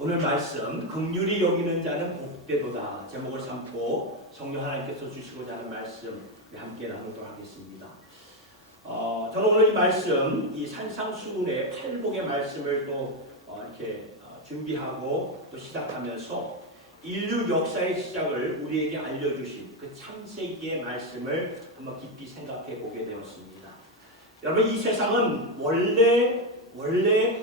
오늘 말씀 긍휼히 여기는 자는 복되도다 제목을 삼고 성령 하나님께서 주시고자 하는 말씀 함께 나누도록 하겠습니다. 저는 오늘 이 말씀 이 산상수훈의 팔복의 말씀을 또 이렇게 준비하고 또 시작하면서 인류 역사의 시작을 우리에게 알려주신 그 창세기의 말씀을 한번 깊이 생각해 보게 되었습니다. 여러분, 이 세상은 원래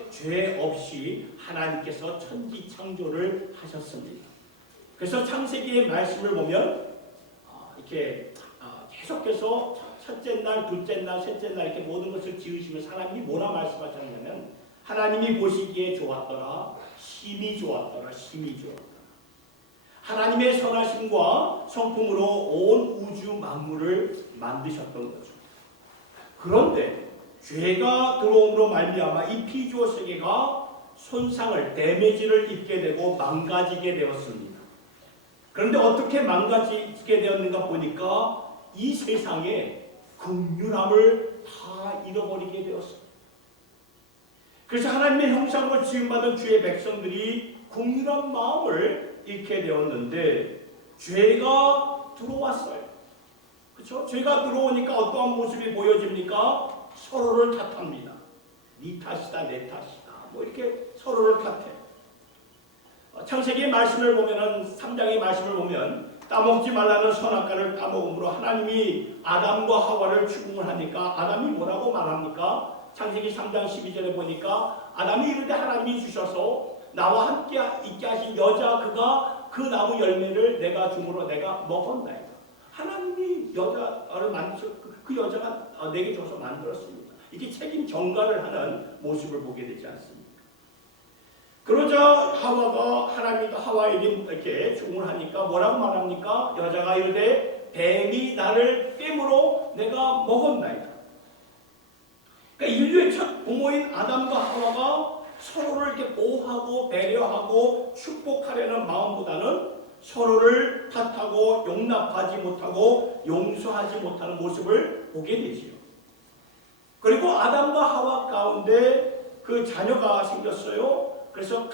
죄 없이 하나님께서 천지 창조를 하셨습니다. 그래서 창세기의 말씀을 보면 이렇게 계속해서 첫째 날, 둘째 날, 셋째 날 이렇게 모든 것을 지으시면서 하나님이 뭐라 말씀하셨냐면 하나님이 보시기에 좋았더라, 심히 좋았더라, 심히 좋았더라. 하나님의 선하심과 성품으로 온 우주 만물을 만드셨던 거죠. 그런데 죄가 들어옴으로 말미암아 이 피조 세계가 손상을, 데미지를 입게 되고 망가지게 되었습니다. 그런데 어떻게 망가지게 되었는가 보니까 이 세상에 긍휼함을 다 잃어버리게 되었습니다. 그래서 하나님의 형상으로 지음받은 주의 백성들이 긍휼한 마음을 잃게 되었는데 죄가 들어왔어요. 그렇죠? 죄가 들어오니까 어떠한 모습이 보여집니까? 서로를 탓합니다. 네 탓이다, 내 탓이다. 뭐 이렇게 서로를 탓해. 창세기의 말씀을 보면은 3장의 말씀을 보면 따먹지 말라는 선악과를 따먹음으로 하나님이 아담과 하와를 추궁을 하니까 아담이 뭐라고 말합니까? 창세기 3장 12절에 보니까 아담이 이르되 하나님이 주셔서 나와 함께 있게 하신 여자 그가 그 나무 열매를 내가 줌으로 내가 먹었나이다. 하나님이 여자를 만드셨 그 여자가 내게 줘서 만들었습니다. 이렇게 책임 전가를 하는 모습을 보게 되지 않습니까? 그러자 하와가 하나님이 하와에게 이렇게 추궁을 하니까 뭐라고 말합니까? 여자가 이르되 뱀이 나를 꿰므로 내가 먹었나이다. 그러니까 인류의 첫 부모인 아담과 하와가 서로를 이렇게 보호하고 배려하고 축복하려는 마음보다는 서로를 탓하고 용납하지 못하고 용서하지 못하는 모습을 보게 되지요. 그리고 아담과 하와 가운데 그 자녀가 생겼어요. 그래서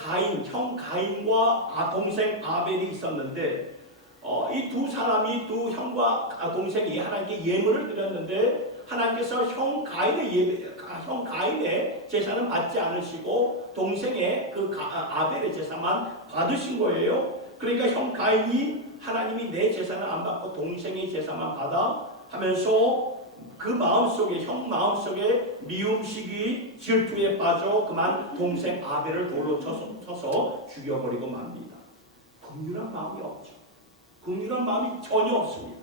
형 가인과 동생 아벨이 있었는데 이 두 사람이 두 형과 동생이 하나님께 예물을 드렸는데 하나님께서 형 가인의 제사는 받지 않으시고 동생의 그 아벨의 제사만 받으신 거예요. 그러니까 형 가인이 하나님이 내 제사는 안 받고 동생의 제사만 받아 하면서 그 마음속에 형 마음속에 미움식이 질투에 빠져 그만 동생 아벨을 돌로 쳐서 죽여버리고 맙니다. 긍휼한 마음이 없죠. 긍휼한 마음이 전혀 없습니다.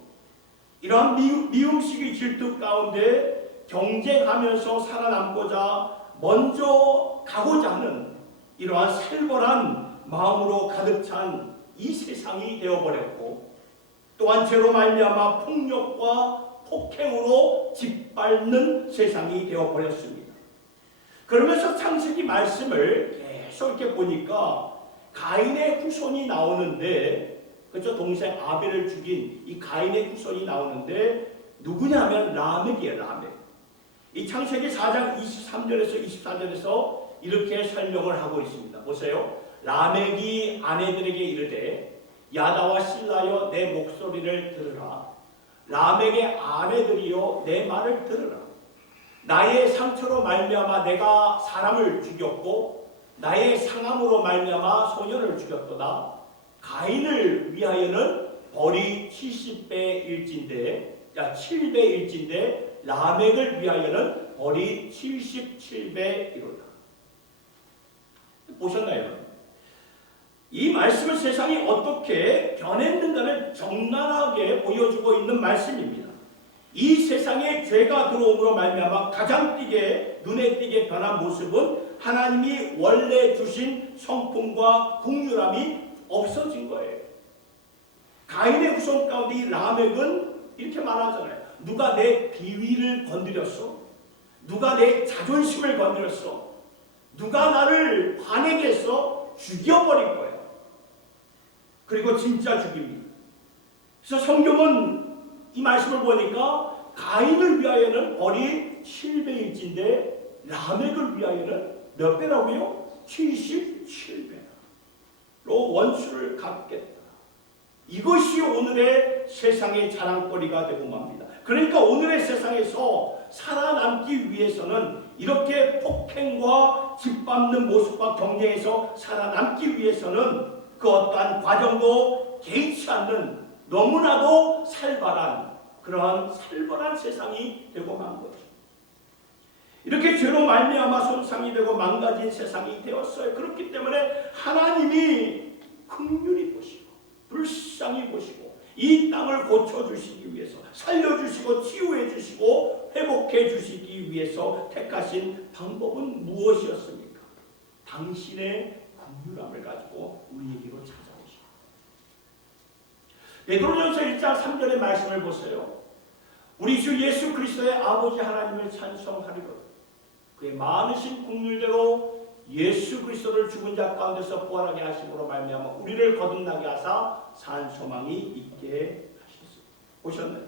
이러한 미움식이 질투 가운데 경쟁하면서 살아남고자 먼저 가고자 하는 이러한 살벌한 마음으로 가득 찬 이 세상이 되어버렸고 또한 죄로 말미암아 폭력과 폭행으로 짓밟는 세상이 되어버렸습니다. 그러면서 창세기 말씀을 계속 이렇게 보니까 가인의 후손이 나오는데 그렇죠? 동생 아벨을 죽인 이 가인의 후손이 나오는데 누구냐면 라멕이에요. 라멕. 이 창세기 4장 23절에서 24절에서 이렇게 설명을 하고 있습니다. 보세요. 라멕이 아내들에게 이르되 야다와 실라여 내 목소리를 들으라. 라멕의 아내들이여 내 말을 들으라. 나의 상처로 말미암아 내가 사람을 죽였고 나의 상함으로 말미암아 소년을 죽였도다. 가인을 위하여는 벌이 700일진데 라멕을 위하여는 벌이 77배이로다. 보셨나요? 이 말씀은 세상이 어떻게 변했는가를 적나라하게 보여주고 있는 말씀입니다. 이 세상에 죄가 들어옴으로 말미암아 가장 눈에 띄게 변한 모습은 하나님이 원래 주신 성품과 긍휼함이 없어진 거예요. 가인의 후손 가운데 이 라멕은 이렇게 말하잖아요. 누가 내 비위를 건드렸어? 누가 내 자존심을 건드렸어? 누가 나를 화내게 했어? 죽여버릴 거예요. 그리고 진짜 죽입니다. 그래서 성경은 이 말씀을 보니까 가인을 위하여는 벌이 7배일진데 라멕을 위하여는 몇 배라고요? 77배. 너도 원수를 갚겠다. 이것이 오늘의 세상의 자랑거리가 되고 맙니다. 그러니까 오늘의 세상에서 살아남기 위해서는 이렇게 폭행과 짓밟는 모습과 경쟁에서 살아남기 위해서는 그 어떠한 과정도 개의치 않는 너무나도 살벌한 그러한 살벌한 세상이 되고 만 거죠. 이렇게 죄로 말미암아 손상이 되고 망가진 세상이 되었어요. 그렇기 때문에 하나님이 긍휼히 보시고 불쌍히 보시고 이 땅을 고쳐주시기 위해서 살려주시고 치유해주시고 회복해주시기 위해서 택하신 방법은 무엇이었습니까? 당신의 긍휼함을 가지고 우리에게로 찾아오시고 베드로전서 1장 3절의 말씀을 보세요. 우리 주 예수 그리스도의 아버지 하나님을 찬송하리로다. 그의 많으신 긍휼대로 예수 그리스도를 죽은 자 가운데서 부활하게 하심으로 말미암아 우리를 거듭나게 하사 산 소망이 있게 하셨습니다. 보셨나요?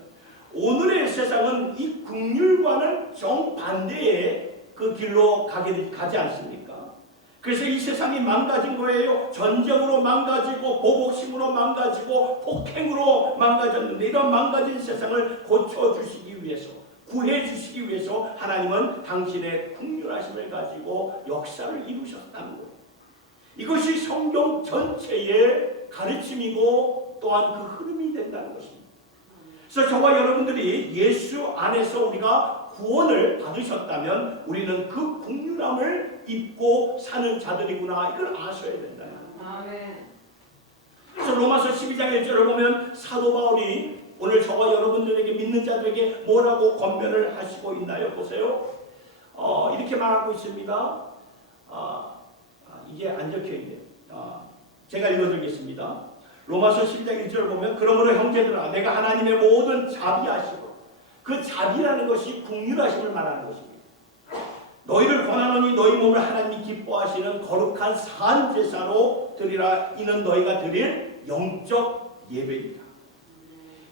오늘의 세상은 이 긍휼과는 정반대의 그 길로 가지 않습니까? 그래서 이 세상이 망가진 거예요. 전쟁으로 망가지고 보복심으로 망가지고 폭행으로 망가졌는데 이런 망가진 세상을 고쳐주시기 위해서 구해주시기 위해서 하나님은 당신의 긍휼하심을 가지고 역사를 이루셨다는 거예요. 이것이 성경 전체의 가르침이고 또한 그 흐름이 된다는 것입니다. 그래서 저와 여러분들이 예수 안에서 우리가 구원을 받으셨다면 우리는 그 긍휼함을 입고 사는 자들이구나 이걸 아셔야 된다는 거예요. 아멘. 그래서 로마서 12장 1절을 보면 사도 바울이 오늘 저와 여러분들에게 믿는 자들에게 뭐라고 권면을 하시고 있나요? 보세요. 이렇게 말하고 있습니다. 이게 안 적혀있네요. 제가 읽어드리겠습니다. 로마서 12장 1절을 보면 그러므로 형제들아 내가 하나님의 모든 자비하시고 그 자비라는 것이 긍휼하심을 말하는 것입니다. 너희를 권하노니 너희 몸을 하나님이 기뻐하시는 거룩한 산 제사로 드리라. 이는 너희가 드릴 영적 예배이다.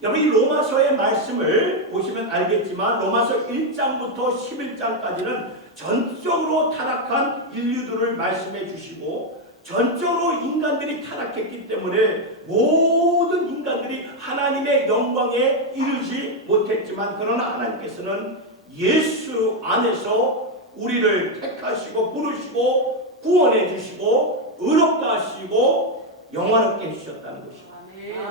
여러분 이 로마서의 말씀을 보시면 알겠지만 로마서 1장부터 11장까지는 전적으로 타락한 인류들을 말씀해 주시고 전적으로 인간들이 타락했기 때문에 모든 인간들이 하나님의 영광에 이르지 못했지만 그러나 하나님께서는 예수 안에서 우리를 택하시고 부르시고 구원해 주시고 의롭게 하시고 영화롭게 해주셨다는 것입니다.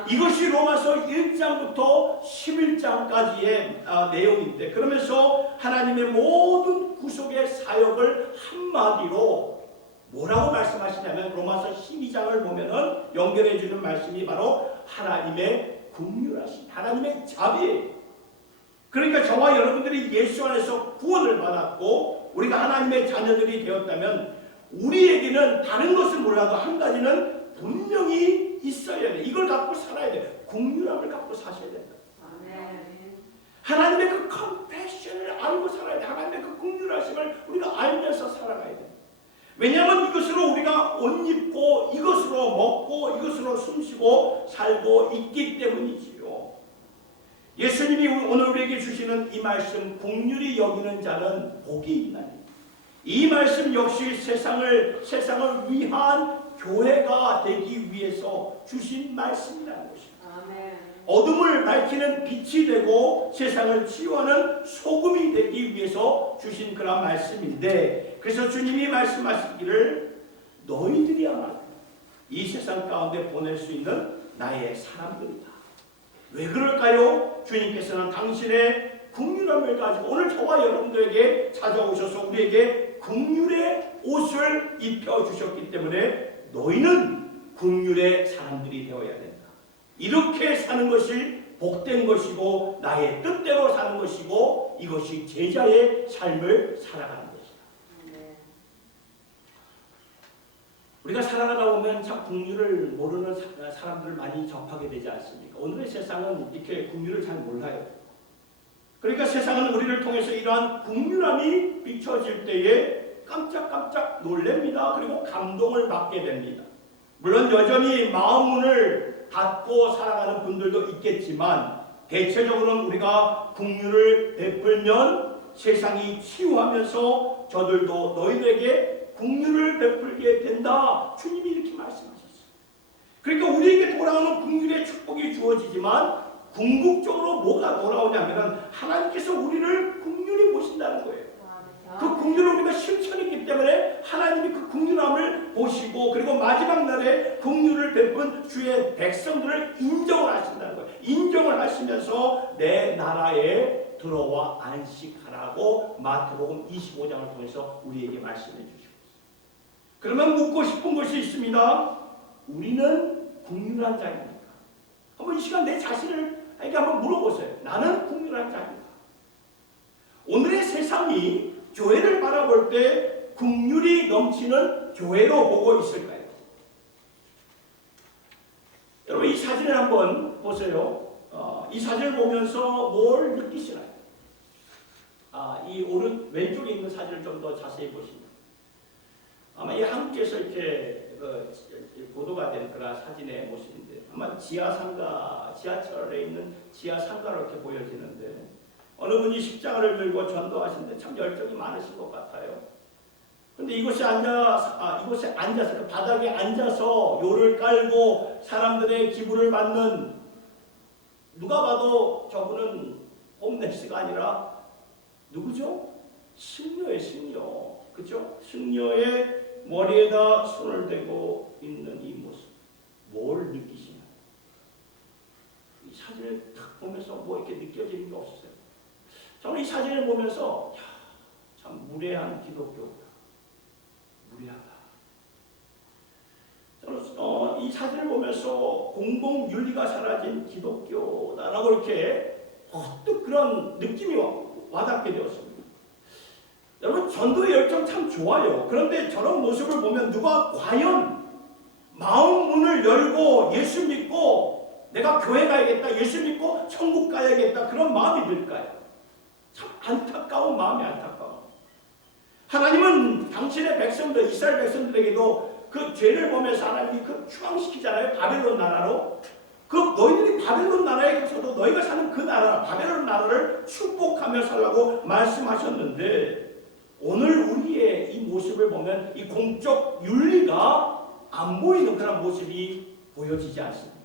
이것이 로마서 1장부터 11장까지의 내용인데 그러면서 하나님의 모든 구속의 사역을 한마디로 뭐라고 말씀하시냐면 로마서 12장을 보면은 연결해 주는 말씀이 바로 하나님의 긍휼하심, 하나님의 자비예요. 그러니까 저와 여러분들이 예수 안에서 구원을 받았고 우리가 하나님의 자녀들이 되었다면 우리에게는 다른 것을 몰라도 한 가지는 분명히 있어야 돼. 이걸 갖고 살아야 돼. 긍휼함을 갖고 사셔야 된다. 아멘. 하나님의 그 컴패션을 알고 살아야 돼. 하나님의 그 긍휼하심을 우리가 알면서 살아가야 돼. 왜냐하면 이것으로 우리가 옷 입고 이것으로 먹고 이것으로 숨쉬고 살고 있기 때문이지요. 예수님이 오늘 우리에게 주시는 이 말씀 긍휼히 여기는 자는 복이 있나니 이 말씀 역시 세상을 위한 교회가 되기 위해서 주신 말씀이라는 것입니다. 아멘. 어둠을 밝히는 빛이 되고 세상을 치유하는 소금이 되기 위해서 주신 그런 말씀인데 그래서 주님이 말씀하시기를 너희들이야말로 이 세상 가운데 보낼 수 있는 나의 사람들이다. 왜 그럴까요? 주님께서는 당신의 긍휼함을 가지고 오늘 저와 여러분들에게 찾아오셔서 우리에게 긍휼의 옷을 입혀주셨기 때문에 너희는 긍휼의 사람들이 되어야 된다. 이렇게 사는 것이 복된 것이고 나의 뜻대로 사는 것이고 이것이 제자의 삶을 살아가는 것이다. 우리가 살아가다 보면 참 긍휼을 모르는 사람들을 많이 접하게 되지 않습니까? 오늘의 세상은 이렇게 긍휼을 잘 몰라요. 그러니까 세상은 우리를 통해서 이러한 긍휼함이 비춰질 때에 깜짝깜짝 놀랍니다. 그리고 감동을 받게 됩니다. 물론 여전히 마음 문을 닫고 살아가는 분들도 있겠지만 대체적으로는 우리가 긍휼을 베풀면 세상이 치유하면서 저들도 너희들에게 긍휼을 베풀게 된다. 주님이 이렇게 말씀하셨어요. 그러니까 우리에게 돌아오는 긍휼의 축복이 주어지지만 궁극적으로 뭐가 돌아오냐면 하나님께서 우리를 긍휼히 보신다는 거예요. 그 긍휼을 우리가 실천했기 때문에 하나님이 그 긍휼함을 보시고 그리고 마지막 날에 긍휼을 베푼 주의 백성들을 인정을 하신다는 거예요. 인정을 하시면서 내 나라에 들어와 안식하라고 마태복음 25장을 통해서 우리에게 말씀해 주시고 있습니다. 그러면 묻고 싶은 것이 있습니다. 우리는 긍휼한 자입니까? 한번 이 시간 내 자신에게 한번 물어보세요. 나는 긍휼한 자입니까? 오늘의 세상이 교회를 바라볼 때 긍휼이 넘치는 교회로 보고 있을까요? 여러분 이 사진을 한번 보세요. 이 사진을 보면서 뭘 느끼시나요? 이 왼쪽에 있는 사진을 좀 더 자세히 보시면 아마 이 한국에서 이렇게 보도가 된 그런 사진의 모습인데 아마 지하철에 있는 지하상가로 이렇게 보여지는데 어느 분이 십자가를 들고 전도하시는데 참 열정이 많으신 것 같아요. 근데 이곳에 앉아서 그 바닥에 앉아서 요를 깔고 사람들의 기부를 받는 누가 봐도 저분은 홈레스가 아니라 누구죠? 승려의 승려. 그죠? 승려의 머리에다 손을 대고 있는 이 모습. 뭘 느끼시나요? 이 사진을 딱 보면서 뭐 이렇게 느껴지는 게 없으세요? 저는 이 사진을 보면서 참 무례한 기독교다. 무례하다. 저는 이 사진을 보면서 공동윤리가 사라진 기독교다라고 이렇게 어떤 그런 느낌이 와닿게 되었습니다. 여러분 전도의 열정 참 좋아요. 그런데 저런 모습을 보면 누가 과연 마음 문을 열고 예수 믿고 내가 교회 가야겠다, 예수 믿고 천국 가야겠다 그런 마음이 들까요? 참 안타까운 마음이 안타까워. 하나님은 당신의 백성들, 이스라엘 백성들에게도 그 죄를 보면서 하나님이 추앙시키잖아요. 바벨론 나라로. 너희들이 바벨론 나라에 가서도 너희가 사는 그 나라, 바벨론 나라를 축복하며 살라고 말씀하셨는데 오늘 우리의 이 모습을 보면 이 공적 윤리가 안 보이는 그런 모습이 보여지지 않습니까?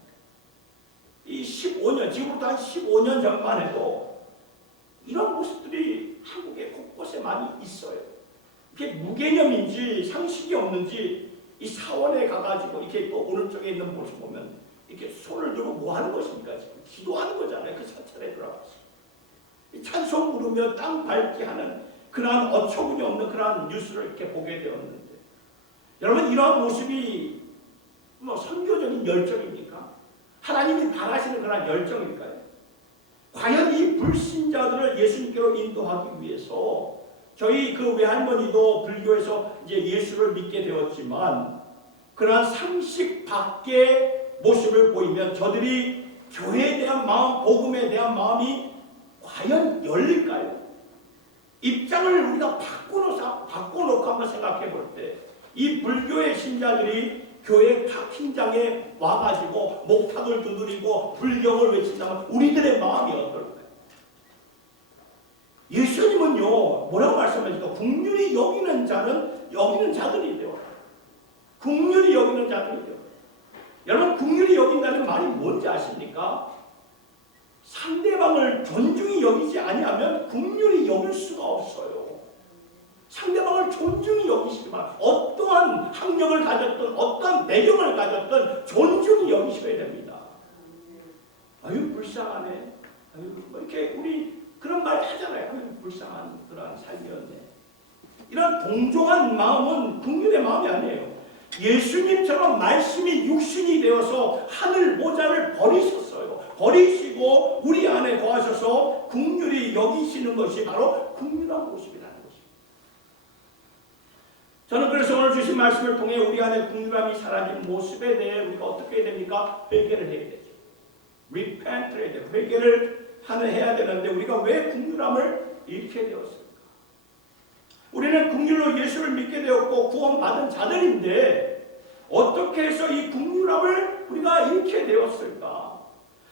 이 15년, 지금부터 한 15년 전만 해도 이런 모습들이 한국에 곳곳에 많이 있어요. 이게 무개념인지 상식이 없는지 이 사원에 가가지고 이렇게 또 오른쪽에 있는 모습 보면 이렇게 손을 들고 뭐 하는 것입니까? 지금 기도하는 거잖아요. 그 사찰에 들어가서 찬송 부르며 땅 밟기 하는 그러한 어처구니 없는 그러한 뉴스를 이렇게 보게 되었는데 여러분 이러한 모습이 뭐 선교적인 열정입니까? 하나님이 바라시는 그러한 열정일까요? 과연 이 불신자들을 예수님께로 인도하기 위해서 저희 그 외할머니도 불교에서 이제 예수를 믿게 되었지만 그러한 상식 밖의 모습을 보이면 저들이 교회에 대한 마음, 복음에 대한 마음이 과연 열릴까요? 입장을 우리가 바꿔놓고 한번 생각해 볼 때 이 불교의 신자들이 교회 탁킹장에 와가지고 목탁을 두드리고 불경을 외친다면 우리들의 마음이 어떨까요? 예수님은요 뭐라고 말씀하십니까? 긍휼히 여기는 자들이래요. 긍휼히 여기는 자들이래요. 여러분 긍휼히 여긴다는 말이 뭔지 아십니까? 상대방을 존중히 여기지 아니하면 긍휼히 여길 수가 없어요. 상대방을 존중히 여기시기 바랍니다. 어떠한 학력을 가졌든 어떠한 배경을 가졌든 존중히 여기셔야 됩니다. 아유 불쌍하네. 아유 뭐 이렇게 우리 그런 말 하잖아요. 아유 불쌍한 그런 삶이었네. 이런 동정한 마음은 긍휼의 마음이 아니에요. 예수님처럼 말씀이 육신이 되어서 하늘 모자를 버리셨어요. 버리시고 우리 안에 거하셔서 긍휼히 여기시는 것이 바로 긍휼한 모습이라는 것입니다. 저는 그래서 오늘 주신 말씀을 통해 우리 안에 긍휼함이 사라진 모습에 대해 우리가 어떻게 해야 됩니까? 회개를 해야 되죠. repent를 해야 돼요. 회개를 해야 되는데 우리가 왜 긍휼함을 잃게 되었습니까? 우리는 긍휼로 예수를 믿게 되었고 구원받은 자들인데 어떻게 해서 이 긍휼함을 우리가 잃게 되었을까?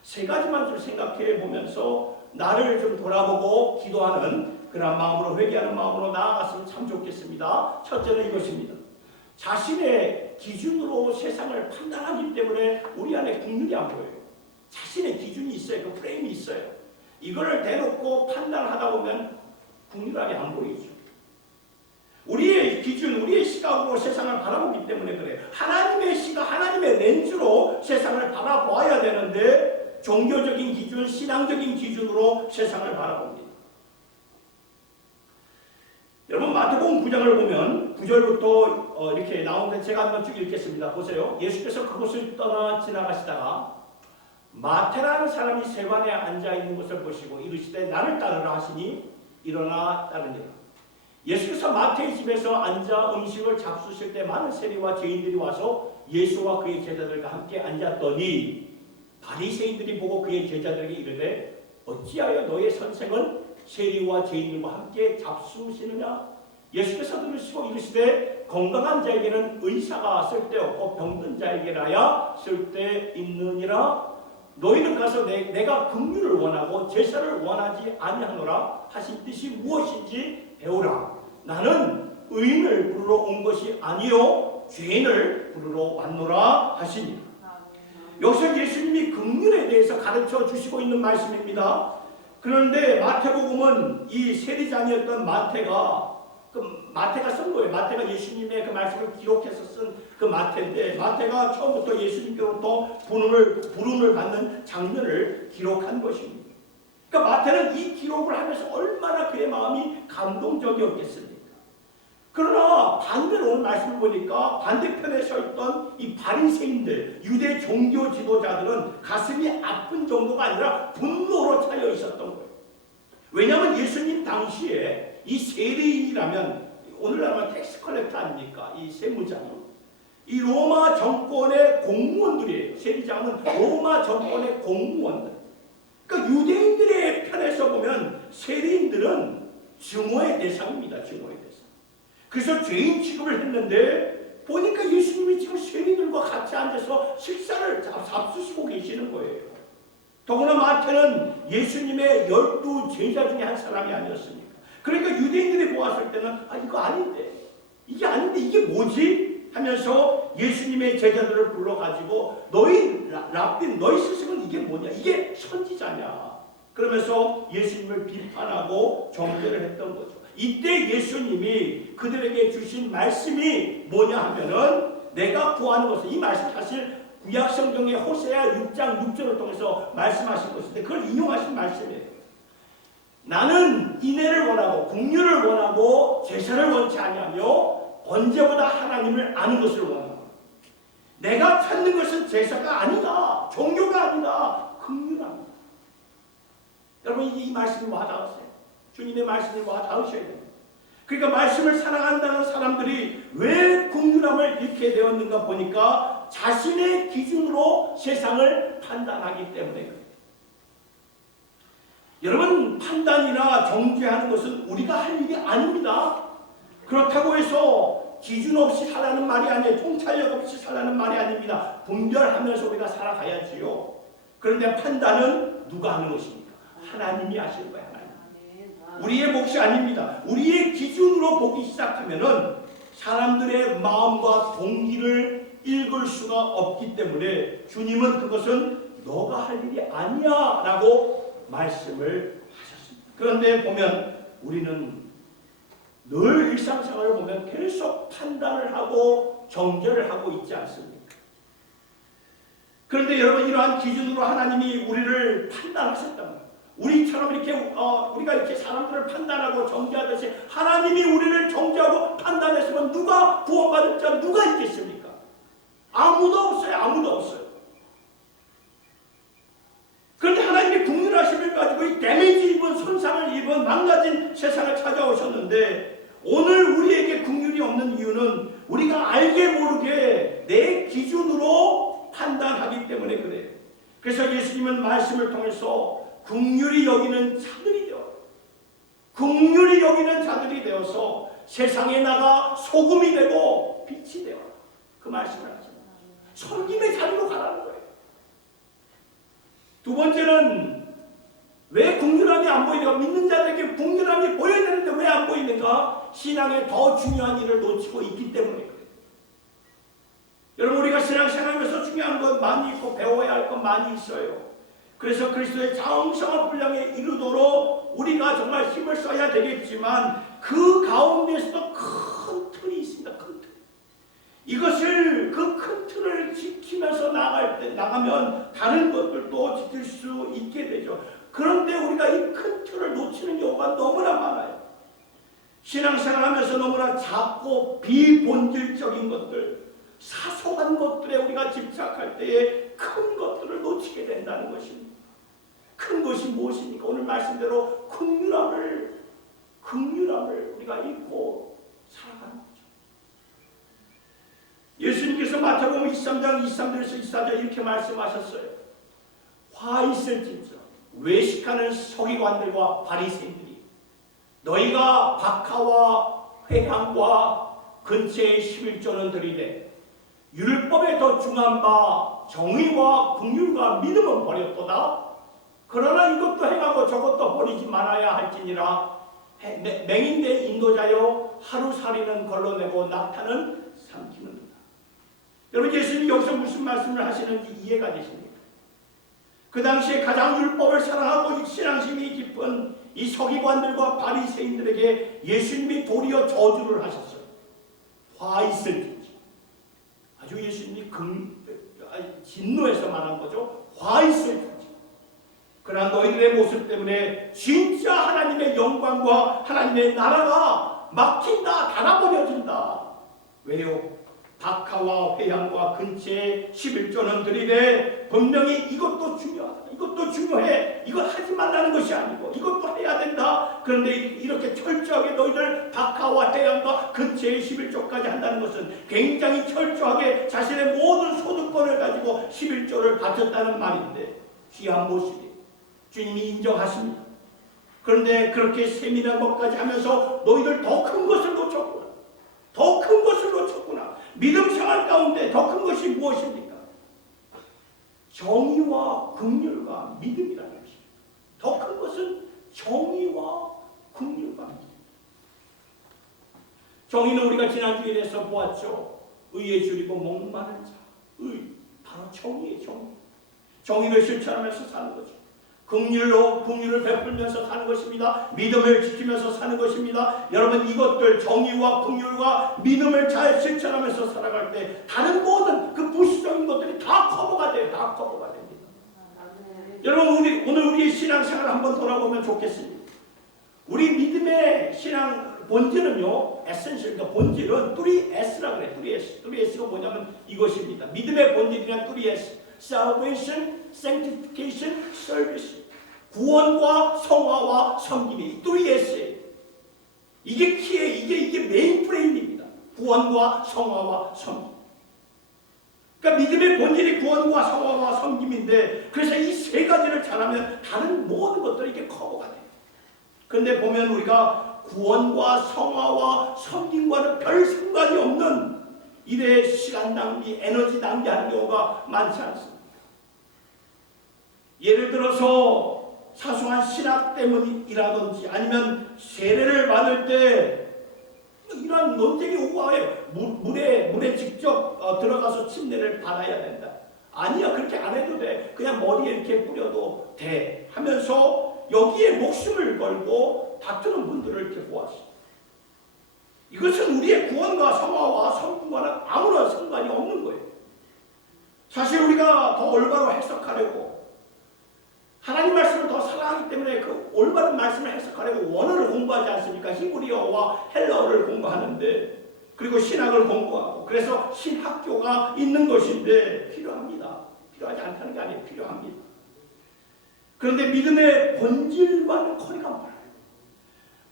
세 가지만 좀 생각해 보면서 나를 좀 돌아보고 기도하는 그런 마음으로 회개하는 마음으로 나아갔으면 참 좋겠습니다. 첫째는 이것입니다. 자신의 기준으로 세상을 판단하기 때문에 우리 안에 긍휼이 안 보여요. 자신의 기준이 있어요. 그 프레임이 있어요. 이거를 대놓고 판단하다 보면 긍휼함이 안 보이죠. 우리의 기준, 우리의 시각으로 세상을 바라보기 때문에 그래요. 하나님의 시각, 하나님의 렌즈로 세상을 바라봐야 되는데 종교적인 기준, 신앙적인 기준으로 세상을 바라봅니다. 여러분 마태복음 9장을 보면 9절부터 이렇게 나오는데 제가 한번 쭉 읽겠습니다. 보세요. 예수께서 그곳을 떠나 지나가시다가 마태라는 사람이 세관에 앉아있는 것을 보시고 이르시되 나를 따르라 하시니 일어나 따르니라. 예수께서 마태의 집에서 앉아 음식을 잡수실 때 많은 세리와 죄인들이 와서 예수와 그의 제자들과 함께 앉았더니 바리새인들이 보고 그의 제자들에게 이르되 어찌하여 너의 선생은 세리와 죄인들과 함께 잡수시느냐? 예수께서 들으시고 이르시되 건강한 자에게는 의사가 쓸데없고 병든 자에게라야 쓸데있느니라. 너희는 가서 내가 긍휼을 원하고 제사를 원하지 아니하노라 하신 뜻이 무엇인지 배우라. 나는 의인을 부르러 온 것이 아니요 죄인을 부르러 왔노라 하시니. 여기서 예수님이 긍휼에 대해서 가르쳐 주시고 있는 말씀입니다. 그런데 마태복음은 이 세리장이었던 마태가 쓴 거예요. 마태가 예수님의 그 말씀을 기록해서 쓴 그 마태인데 마태가 처음부터 예수님께로부터 부름을 받는 장면을 기록한 것입니다. 그러니까 마태는 이 기록을 하면서 얼마나 그의 마음이 감동적이었겠습니까? 그러나 반대로 오늘 말씀을 보니까 반대편에 서 있던 이 바리새인들, 유대 종교 지도자들은 가슴이 아픈 정도가 아니라 분노로 차여 있었던 거예요. 왜냐하면 예수님 당시에 이 세리인이라면 오늘날은 텍스 컬렉터 아닙니까? 이 세무장. 이 로마 정권의 공무원들이에요. 세리장은 로마 정권의 공무원들. 그러니까 유대인들의 편에서 보면 세리인들은 증오의 대상입니다. 증오의 대상. 그래서 죄인 취급을 했는데 보니까 예수님이 지금 세리들과 같이 앉아서 식사를 잡수시고 계시는 거예요. 더구나 마태는 예수님의 12 제자 중에 한 사람이 아니었습니까? 그러니까 유대인들이 보았을 때는 이거 아닌데 이게 아닌데 이게 뭐지? 하면서 예수님의 제자들을 불러가지고 너희 랍빈 너희 스승은 이게 뭐냐? 이게 선지자냐? 그러면서 예수님을 비판하고 정죄를 했던 거죠. 이때 예수님이 그들에게 주신 말씀이 뭐냐 하면은 내가 구하는 것은 이 말씀 사실 구약성경의 호세아 6장 6절을 통해서 말씀하신 것인데 그걸 인용하신 말씀이에요. 나는 인애를 원하고 긍휼을 원하고 제사를 원치 아니하며 언제보다 하나님을 아는 것을 원한다. 내가 찾는 것은 제사가 아니다. 종교가 아니다. 긍휼합니다. 여러분 이 말씀이 와닿으세요. 주님의 말씀이 와닿으셔야 됩니다. 그러니까 말씀을 사랑한다는 사람들이 왜 긍휼함을 잃게 되었는가 보니까 자신의 기준으로 세상을 판단하기 때문에 그래요. 여러분 판단이나 정죄하는 것은 우리가 할 일이 아닙니다. 그렇다고 해서 기준 없이 살라는 말이 아니에요. 통찰력 없이 살라는 말이 아닙니다. 분별하면서 우리가 살아가야지요. 그런데 판단은 누가 하는 것입니까? 하나님이 하실 거예요. 하나님. 우리의 몫이 아닙니다. 우리의 기준으로 보기 시작하면은 사람들의 마음과 동기를 읽을 수가 없기 때문에 주님은 그것은 너가 할 일이 아니야 라고 말씀을 하셨습니다. 그런데 보면 우리는 늘 일상생활을 보면 계속 판단을 하고 정죄를 하고 있지 않습니까? 그런데 여러분 이러한 기준으로 하나님이 우리를 판단하셨단 말이에요. 우리처럼 이렇게 우리가 이렇게 사람들을 판단하고 정죄하듯이 하나님이 우리를 정죄하고 판단했으면 누가 구원받을 자 누가 있겠습니까? 아무도 없어요. 아무도 없어요. 그런데 하나님이 긍휼하심을 가지고 이 데미지 입은 손상을 입은 망가진 세상을 찾아오셨는데 오늘 우리에게 긍휼이 없는 이유는 우리가 알게 모르게 내 기준으로 판단하기 때문에 그래요. 그래서 예수님은 말씀을 통해서 긍휼히 여기는 자들이 긍휼히 여기는 자들이 되어서 세상에 나가 소금이 되고 빛이 되어라. 그 말씀을 하십니다. 섬김의 자리로 가라는 거예요. 두 번째는 왜 긍휼함이 안 보이는가? 믿는 자들에게 긍휼함이 보여야 되는데 왜 안 보이는가? 신앙에 더 중요한 일을 놓치고 있기 때문에 그래요. 것 많이 있고 배워야 할 것 많이 있어요. 그래서 그리스도의 장성한 분량에 이르도록 우리가 정말 힘을 써야 되겠지만 그 가운데서도 큰 틀이 있습니다. 큰 틀. 이것을 그 큰 틀을 지키면서 나가면 다른 것들도 지킬 수 있게 되죠. 그런데 우리가 이 큰 틀을 놓치는 경우가 너무나 많아요. 신앙생활하면서 너무나 작고 비본질적인 것들, 사소한 것들에 우리가 집착할 때에 큰 것들을 놓치게 된다는 것입니다. 큰 것이 무엇입니까? 오늘 말씀대로 긍휼함을 우리가 잊고 살아가는 거죠. 예수님께서 마태복음 23장 23절에서 24절 이렇게 말씀하셨어요. 화 있을진저 외식하는 서기관들과 바리새인들이 너희가 박하와 회향과 근처에 11조는 들이되 율법에 더 중한 바 정의와 긍휼과 믿음은 버렸도다. 그러나 이것도 행하고 저것도 버리지 말아야 할지니라. 맹인대 인도자여 하루살이는 걸러내고 낙타는 삼키는도다. 여러분 예수님이 여기서 무슨 말씀을 하시는지 이해가 되십니까? 그 당시에 가장 율법을 사랑하고 신앙심이 깊은 이 서기관들과 바리새인들에게 예수님이 도리어 저주를 하셨어요. 화 있을진지. 아주 예수님이 진노해서 말한 거죠. 화 있을진지. 그러나 너희들의 모습 때문에 진짜 하나님의 영광과 하나님의 나라가 막힌다, 닫아버려진다. 왜요? 박하와 회향과 근처에 11조는 들이대 분명히 이것도 중요하다. 이것도 중요해. 이거 하지 말라는 것이 아니고 이것도 해야 된다. 그런데 이렇게 철저하게 너희들 박하와 회향과 근처에 11조까지 한다는 것은 굉장히 철저하게 자신의 모든 소득권을 가지고 11조를 바쳤다는 말인데 귀한 모습이 주님이 인정하십니다. 그런데 그렇게 세밀한 것까지 하면서 너희들 더 큰 것을 놓쳤구나. 더 큰 것을 놓쳤구나. 믿음 생활 가운데 더 큰 것이 무엇입니까? 정의와 긍휼과 믿음이라는 것입니다. 더 큰 것은 정의와 긍휼과 믿음. 정의는 우리가 지난 주일에서 보았죠. 의에 줄이고 목마른 자. 의, 바로 정의의 정의. 정의를 실천하면서 사는 거죠. 긍휼을 베풀면서 사는 것입니다. 믿음을 지키면서 사는 것입니다. 여러분 이것들 정의와 긍휼과 믿음을 잘 실천하면서 살아갈 때 다른 모든 그 부수적인 것들이 다 커버가 돼요. 다 커버가 됩니다. 여러분 오늘 우리의 신앙생활을 한번 돌아보면 좋겠습니다. 우리 믿음의 신앙 본질은요. 에센셜, 그러니까 본질은 3S라고 그래요. 3S. 3S가 뭐냐면 이것입니다. 믿음의 본질이란 3S. Salvation, Sanctification, Service. 구원과 성화와 섬김이 3S예요. 이게 키에 이게 메인 프레임입니다. 구원과 성화와 섬김. 그러니까 믿음의 본질이 구원과 성화와 섬김인데 그래서 이 세 가지를 잘하면 다른 모든 것들이 이렇게 커버가 돼요. 그런데 보면 우리가 구원과 성화와 섬김과는 별 상관이 없는 일에 시간 낭비, 에너지 낭비하는 경우가 많지 않습니다. 예를 들어서 사소한 신학 때문이라든지 아니면 세례를 받을 때 이런 논쟁이 오고 와요. 물에 직접 들어가서 침례를 받아야 된다. 아니야, 그렇게 안 해도 돼. 그냥 머리에 이렇게 뿌려도 돼 하면서 여기에 목숨을 걸고 다투는 분들을 이렇게 보았어요. 이것은 우리의 구원과 성화와 성품과는 아무런 상관이 없는 거예요. 사실 우리가 더 올바로 해석하려고 하나님 말씀을 더 사랑하기 때문에 그 올바른 말씀을 해석하려고 원어를 공부하지 않습니까? 히브리어와 헬라어를 공부하는데 그리고 신학을 공부하고 그래서 신학교가 있는 것인데 필요합니다. 필요하지 않다는 게 아니에요. 필요합니다. 그런데 믿음의 본질과는 거리가 멀어요.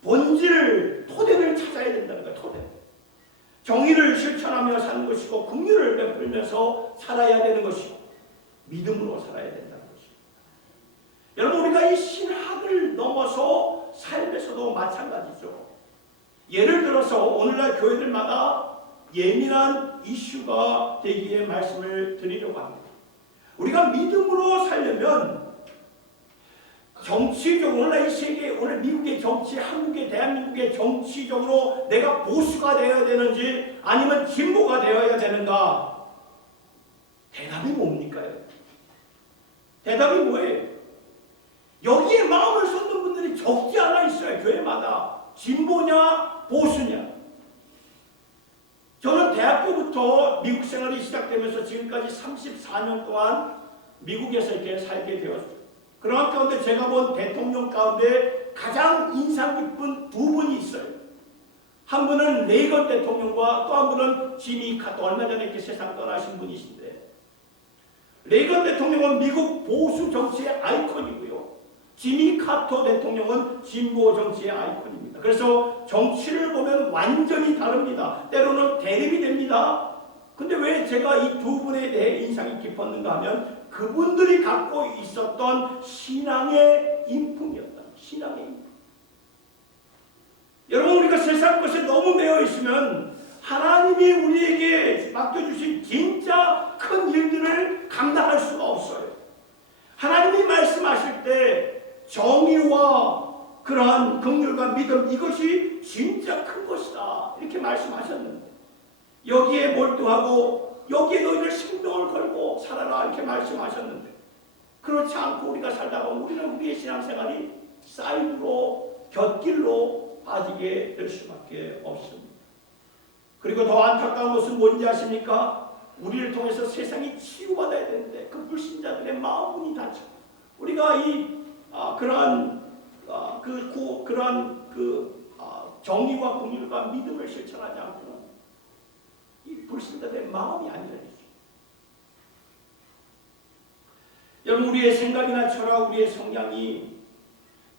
본질, 토대를 찾아야 된다는 거예요. 토대. 정의를 실천하며 사는 것이고 긍휼을 베풀면서 살아야 되는 것이고 믿음으로 살아야 된다는 것입니다. 여러분 우리가 이 신학을 넘어서 삶에서도 마찬가지죠. 예를 들어서 오늘날 교회들마다 예민한 이슈가 되기에 말씀을 드리려고 합니다. 우리가 믿음으로 살려면 정치적으로 오늘날 이 세계, 오늘 미국의 정치, 한국의 대한민국의 정치적으로 내가 보수가 되어야 되는지 아니면 진보가 되어야 되는가? 대답이 뭡니까? 생활이 시작되면서 지금까지 34년 동안 미국에서 이렇게 살게 되었어요. 그런 가운데 제가 본 대통령 가운데 가장 인상 깊은 두 분이 있어요. 한 분은 레이건 대통령과 또 한 분은 지미 카터, 얼마 전에 이렇게 세상 떠나신 분이신데, 레이건 대통령은 미국 보수 정치의 아이콘이고요. 지미 카터 대통령은 진보 정치의 아이콘입니다. 그래서 정치를 보면 완전히 다릅니다. 때로는 대립이 됩니다. 근데 왜 제가 이 두 분에 대해 인상이 깊었는가 하면 그분들이 갖고 있었던 신앙의 인품이었다. 신앙의 인품. 여러분, 우리가 세상 것에 너무 매여 있으면 하나님이 우리에게 맡겨주신 진짜 큰 일들을 감당할 수가 없어요. 하나님이 말씀하실 때 정의와 그러한 긍휼과 믿음, 이것이 진짜 큰 것이다, 이렇게 말씀하셨는데, 여기에 몰두하고 여기에 너희들 생명을 걸고 살아라, 이렇게 말씀하셨는데, 그렇지 않고 우리가 살다가 우리는 우리의 신앙생활이 사이드로, 곁길로 빠지게 될 수밖에 없습니다. 그리고 더 안타까운 것은 뭔지 아십니까? 우리를 통해서 세상이 치유받아야 되는데 그 불신자들의 마음문이 닫혀 우리가 정의와 긍휼과 믿음을 실천하지 않고는 이 불신자들의 마음이 안 열리죠. 여러분, 우리의 생각이나 철학, 우리의 성향이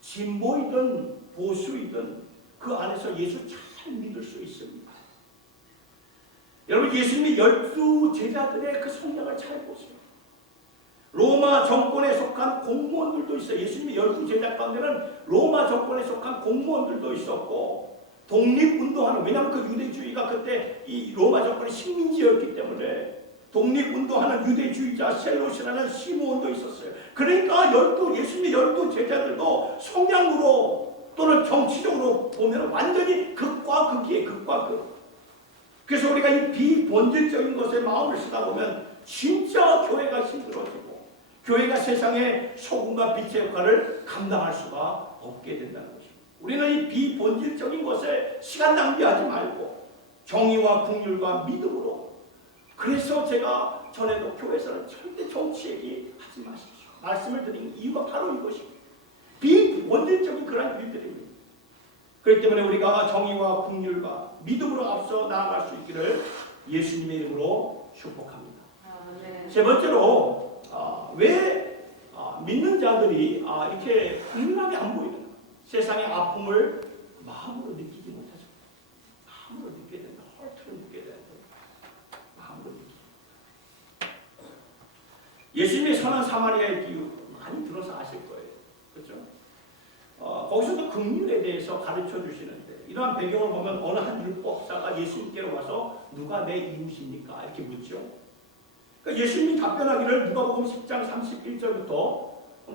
진보이든 보수이든 그 안에서 예수 잘 믿을 수 있습니다. 여러분, 예수님이 12 제자들의 그 성향을 잘 보세요. 로마 정권에 속한 공무원들도 있어요. 예수님이 12 제자 가운데는 로마 정권에 속한 공무원들도 있었고, 독립운동하는, 왜냐하면 그 유대주의가 그때 이 로마 정권의 식민지였기 때문에 독립운동하는 유대주의자 셀롯이라는 시므온도 있었어요. 그러니까 예수님의 12 제자들도 성향으로 또는 정치적으로 보면 완전히 극과 극이에요. 극과 극. 그래서 우리가 이 비본질적인 것에 마음을 쓰다 보면 진짜 교회가 힘들어지고 교회가 세상의 소금과 빛의 역할을 감당할 수가 없게 된다는 것입니다. 우리는 이 비본질적인 것에 시간 낭비하지 말고 정의와 긍휼과 믿음으로, 그래서 제가 전에도 교회에서는 절대 정치 얘기하지 마십시오 말씀을 드린 이유가 바로 이것입니다. 비본질적인 그런 일들입니다. 그렇기 때문에 우리가 정의와 긍휼과 믿음으로 앞서 나아갈 수 있기를 예수님의 이름으로 축복합니다. 세 번째로 왜 믿는 자들이 이렇게 분명하게 안 보이는가? 세상의 아픔을 마음으로 느끼지 못하죠. 마음으로 느껴야 된다. 헐트를 느껴야 된다. 마음으로 느끼지. 예수님의 선한 사마리아의 비유 많이 들어서 아실 거예요. 그렇죠? 거기서도 긍휼에 대해서 가르쳐 주시는데, 이러한 배경을 보면 어느 한 율법사가 예수님께로 와서 누가 내 이웃입니까? 이렇게 묻죠. 그러니까 예수님이 답변하기를 누가복음 10장 31절부터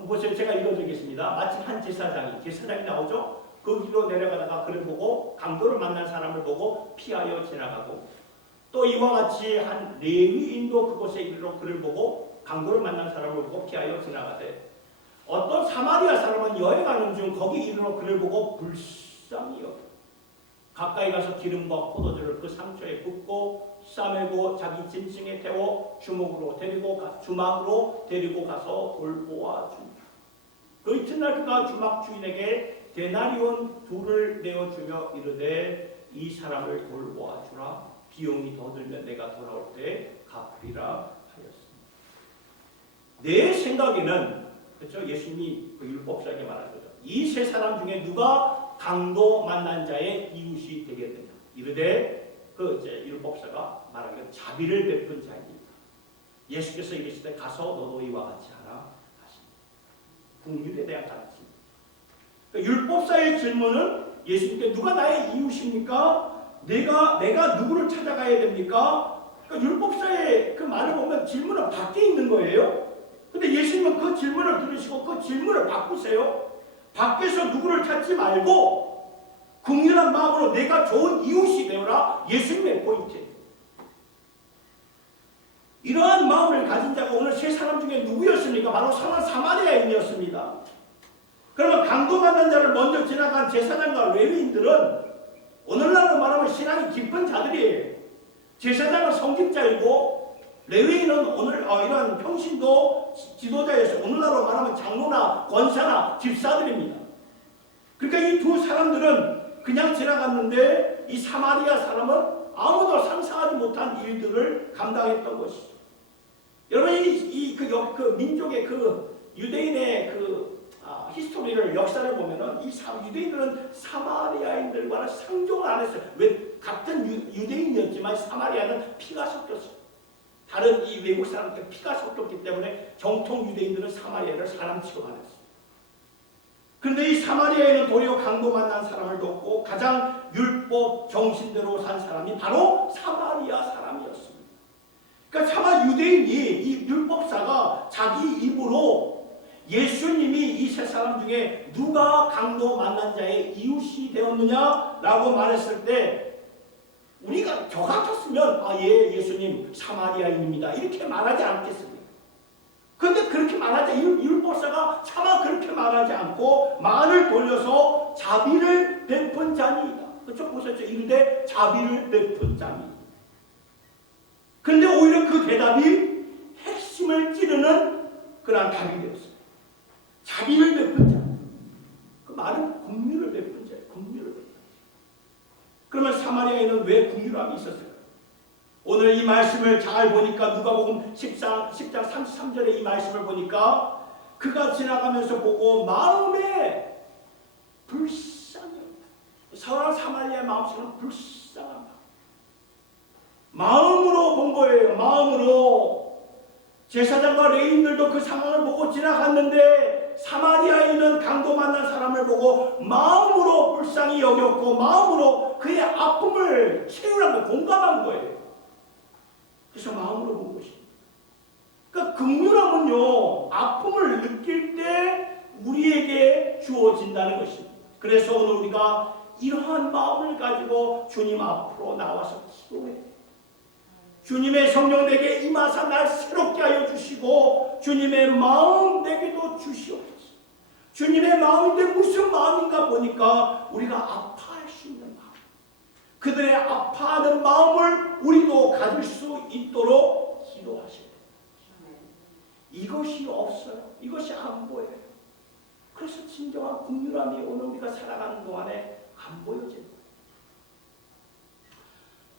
보세요. 제가 읽어드리겠습니다. 마침 한 제사장이 나오죠. 그 길로 내려가다가 그를 보고 강도를 만난 사람을 보고 피하여 지나가고, 또 이와 같이 한 레위인도 그곳에 이르러 그를 보고 강도를 만난 사람을 보고 피하여 지나가되, 어떤 사마리아 사람은 여행하는 중 거기 이르러 그를 보고 불쌍히 여겨 가까이 가서 기름과 포도주를 그 상처에 붓고 싸매고 자기 짐승에 태워 주막으로 데리고 가서 돌보아 준다. 그 이튿날 그가 주막 주인에게 데나리온 2를 내어주며 이르되 이 사람을 돌보아 주라. 비용이 더 들면 내가 돌아올 때 갚으리라 하였습니다. 내 생각에는, 그렇죠? 예수님이 그 율법사에게 말한 거죠. 이 세 사람 중에 누가 강도 만난 자의 이웃이 되겠느냐? 이르되 그 율법사가 말한 건 자비를 베푼 자입니다. 예수께서 이르실 때 가서 너도 이와 같이 하라 하십니다. 긍휼에 대한 가르침. 그러니까 율법사의 질문은 예수님께 누가 나의 이웃입니까? 내가 누구를 찾아가야 됩니까? 그러니까 율법사의 그 말을 보면 질문은 밖에 있는 거예요. 근데 예수님은 그 질문을 들으시고 그 질문을 바꾸세요. 밖에서 누구를 찾지 말고 긍휼한 마음으로 내가 좋은 이웃이 되어라. 예수님의 포인트예요. 이러한 마음을 가진 자가 오늘 세 사람 중에 누구였습니까? 바로 선한 사마리아인이었습니다. 그러면 강도 만난 자를 먼저 지나간 제사장과 레위인들은 오늘날로 말하면 신앙이 깊은 자들이에요. 제사장은 성직자이고 레위인은 오늘 이런 평신도 지도자에서 오늘날로 말하면 장로나 권사나 집사들입니다. 그러니까 이 두 사람들은 그냥 지나갔는데 이 사마리아 사람은 아무도 상상하지 못한 일들을 감당했던 것이죠. 여러분 그 민족의 그 유대인의 그 히스토리를 역사를 보면은 이 유대인들은 사마리아인들과는 상종을 안 했어요. 왜? 같은 유대인이었지만 사마리아는 피가 섞였어요. 다른 이 외국 사람들 피가 섞였기 때문에 정통 유대인들은 사마리아를 사람 취급 안 했어요. 그런데 이 사마리아에는 도리어 강도 만난 사람을 돕고 가장 율법 정신대로 산 사람이 바로 사마리아 사람이었습니다. 그러니까 유대인이 이 율법사가 자기 입으로 예수님이 이 세 사람 중에 누가 강도 만난 자의 이웃이 되었느냐라고 말했을 때 우리가 저 같았으면 예수님 사마리아인입니다 이렇게 말하지 않겠습니까? 그런데 그렇게 말하지 율법사가 차마 그렇게 말하지 않고 말을 돌려서 자비를 베푼 자니이다. 그렇죠? 보셨죠? 이르되 자비를 베푼 자니. 그런데 오히려 그 대답이 핵심을 찌르는 그러한 답이 되었어요. 자비를 베푼 자. 그 말은 긍휼을 베푼 자예요. 긍휼을 베푼 자. 그러면 사마리아에는 왜 긍휼함이 있었을까요? 오늘 이 말씀을 잘 보니까 누가복음 10장 33절의 이 말씀을 보니까 그가 지나가면서 보고 마음에 불쌍해요. 사마리아의 마음속은 불쌍한 마음으로 본 거예요. 마음으로. 제사장과 레위인들도 그 상황을 보고 지나갔는데 사마리아인은 강도 만난 사람을 보고 마음으로 불쌍히 여겼고 마음으로 그의 아픔을 채우라고 공감한 거예요. 그래서 마음으로 본 것입니다. 그러니까 긍휼함은요 아픔을 느낄 때 우리에게 주어진다는 것입니다. 그래서 오늘 우리가 이러한 마음을 가지고 주님 앞으로 나와서 기도해요. 주님의 성령 내게 임하사 날 새롭게 하여 주시고 주님의 마음 내게도 주시옵소서. 주님의 마음인데 무슨 마음인가 보니까 우리가 아파할 수 있는 마음, 그들의 아파하는 마음을 우리도 가질 수 있도록 기도하셔야 돼요. 이것이 없어요. 이것이 안 보여요. 그래서 진정한 긍휼함이 오늘 우리가 살아가는 동안에 안 보여집니다.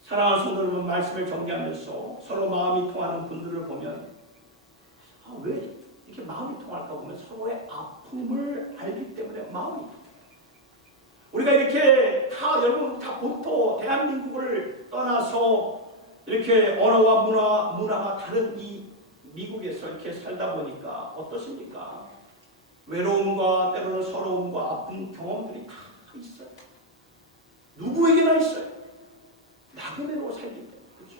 사랑하는 성도 여러분, 말씀을 정리하면서 서로 마음이 통하는 분들을 보면 왜 이렇게 마음이 통할까 보면 서로의 아픔을 알기 때문에 마음이 우리가 이렇게 여러분 다 본토 대한민국을 떠나서 이렇게 언어와 문화가 다른 이 미국에서 이렇게 살다 보니까 어떻습니까? 외로움과 때로는 서러움과 아픈 경험들이 다 있어요. 누구에게나 있어요. 나그네로 살기 때문에. 그렇죠?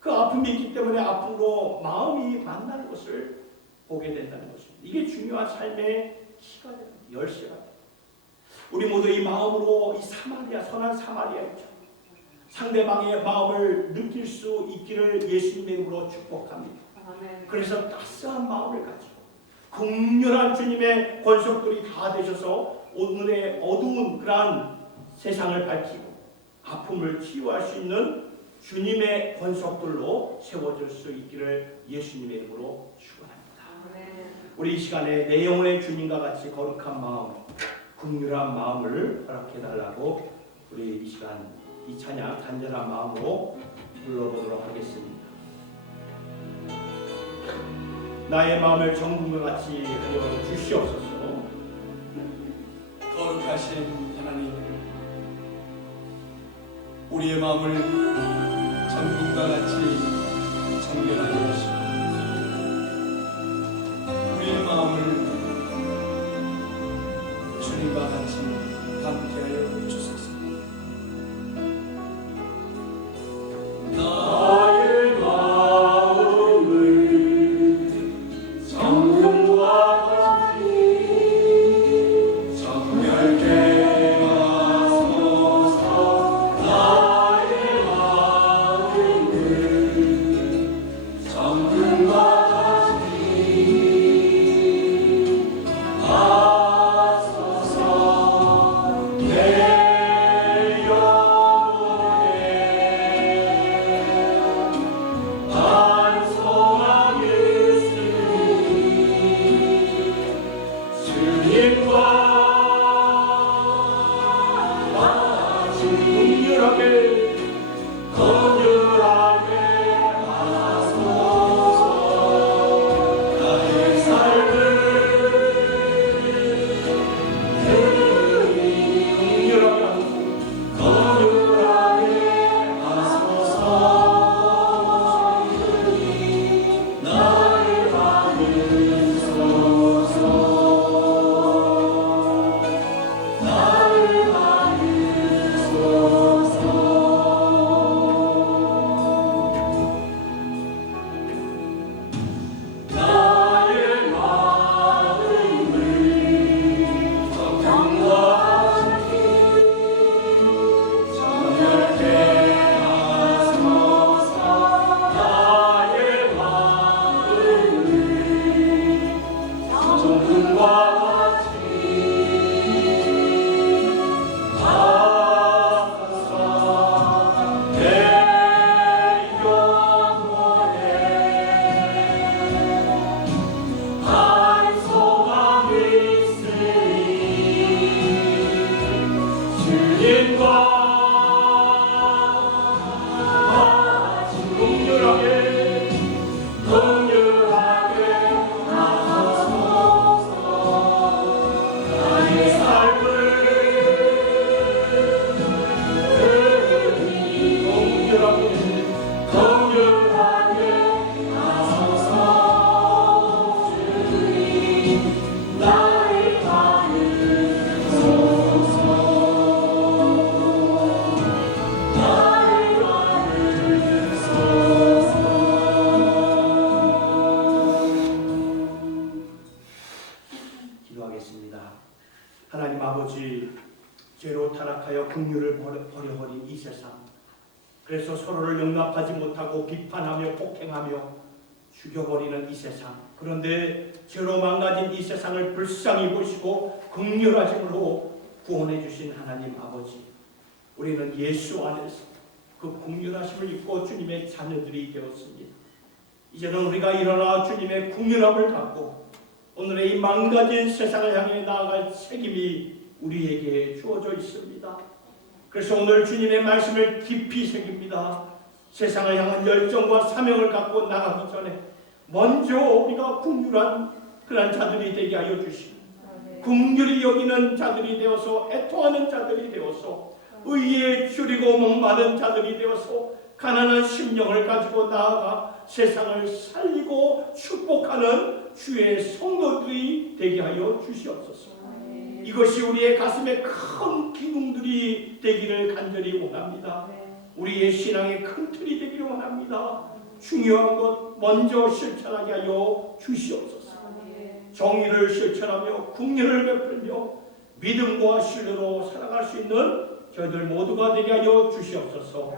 그 아픔이 있기 때문에 아픔으로 마음이 만나는 것을 보게 된다는 것입니다. 이게 중요한 삶의 키가 됩니다. 열쇠가 됩니다. 우리 모두 이 마음으로 이 선한 사마리아이죠. 상대방의 마음을 느낄 수 있기를 예수님의 이름으로 축복합니다. 아멘. 그래서 따스한 마음을 가지고 긍휼한 주님의 권속들이 다 되셔서 오늘의 어두운 그러한 세상을 밝히고 아픔을 치유할 수 있는 주님의 권속들로 세워질 수 있기를 예수님의 이름으로 축원합니다. 우리 이 시간에 내 영혼의 주님과 같이 거룩한 마음, 긍휼한 마음을 허락해달라고 우리 이 시간 이 찬양 간절한 마음으로 불러보도록 하겠습니다. 나의 마음을 정금과 같이 하여 주시옵소서. 거룩하신 하나님, 우리의 마음을 정금과 같이 정결하여 주시고 우리의 마음을 주님과 같이 함께하여 주소서. 나의 마음을 정금과 같이 정결케 내 세상, 그래서 서로를 용납하지 못하고 비판하며 폭행하며 죽여버리는 이 세상, 그런데 죄로 망가진 이 세상을 불쌍히 보시고 긍휼하심으로 구원해 주신 하나님 아버지, 우리는 예수 안에서 그 긍휼하심을 입고 주님의 자녀들이 되었습니다. 이제는 우리가 일어나 주님의 긍휼함을 갖고 오늘의 이 망가진 세상을 향해 나아갈 책임이 우리에게 주어져 있습니다. 그래서 오늘 주님의 말씀을 깊이 새깁니다. 세상을 향한 열정과 사명을 갖고 나가기 전에 먼저 우리가 긍휼한 그런 자들이 되게 하여 주시고, 긍휼히 여기는 자들이 되어서 애통하는 자들이 되어서 의에 줄이고 목마른 자들이 되어서 가난한 심령을 가지고 나아가 세상을 살리고 축복하는 주의 성도들이 되게 하여 주시옵소서. 이것이 우리의 가슴에 큰 기둥들이 되기를 간절히 원합니다. 우리의 신앙의 큰 틀이 되기를 원합니다. 중요한 것 먼저 실천하게 하여 주시옵소서. 정의를 실천하며 긍휼을 베풀며 믿음과 신뢰로 살아갈 수 있는 저희들 모두가 되게 하여 주시옵소서.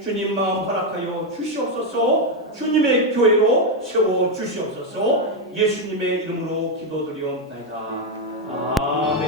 주님 마음 허락하여 주시옵소서. 주님의 교회로 세워 주시옵소서. 예수님의 이름으로 기도드리옵나이다. 아멘.